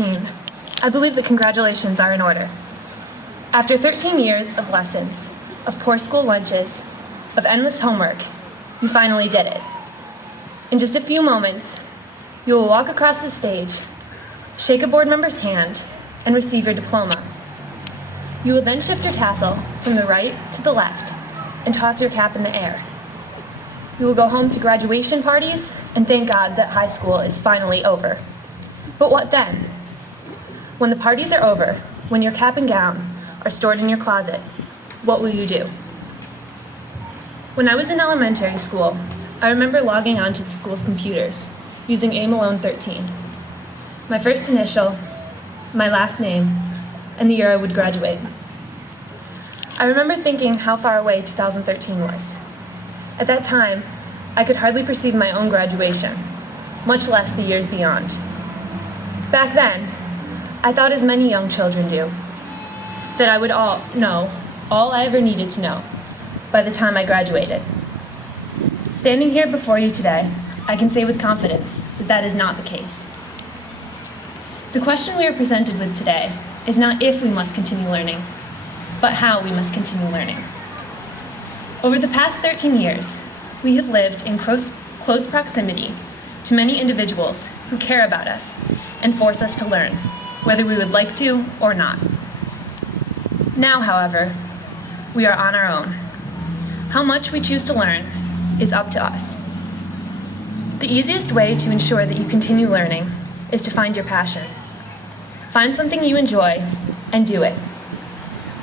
13, I believe that congratulations are in order. After 13 years of lessons, of poor school lunches, of endless homework, you finally did it. In just a few moments, you will walk across the stage, shake a board member's hand, and receive your diploma. You will then shift your tassel from the right to the left and toss your cap in the air. You will go home to graduation parties and thank God that high school is finally over. But what then? When the parties are over, when your cap and gown are stored in your closet, what will you do? When I was in elementary school, I remember logging onto the school's computers using Milone 13. My first initial, my last name, and the year I would graduate. I remember thinking how far away 2013 was. At that time, I could hardly perceive my own graduation, much less the years beyond. Back then, I thought as many young children do, that I would all know all I ever needed to know by the time I graduated. Standing here before you today, I can say with confidence that that is not the case. The question we are presented with today is not if we must continue learning, but how we must continue learning. Over the past 13 years, we have lived in close proximity to many individuals who care about us and force us to learn, whether we would like to or not. Now, however, we are on our own. How much we choose to learn is up to us. The easiest way to ensure that you continue learning is to find your passion. Find something you enjoy and do it.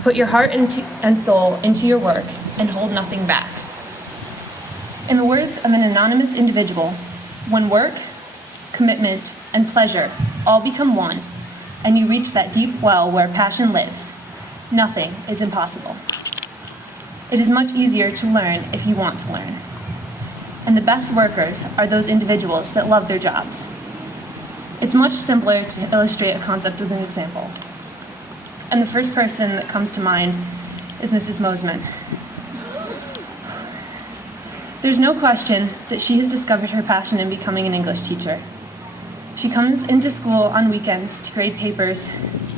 Put your heart and soul into your work and hold nothing back. In the words of an anonymous individual, when work, commitment, and pleasure all become one, and you reach that deep well where passion lives, nothing is impossible. It is much easier to learn if you want to learn. And the best workers are those individuals that love their jobs. It's much simpler to illustrate a concept with an example. And the first person that comes to mind is Mrs. Mosman. There's no question that she has discovered her passion in becoming an English teacher. She comes into school on weekends to grade papers,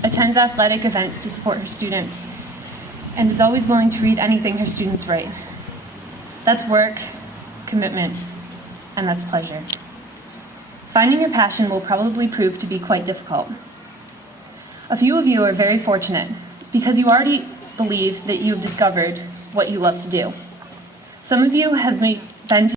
attends athletic events to support her students, and is always willing to read anything her students write. That's work, commitment, and that's pleasure. Finding your passion will probably prove to be quite difficult. A few of you are very fortunate because you already believe that you have discovered what you love to do. Some of you have been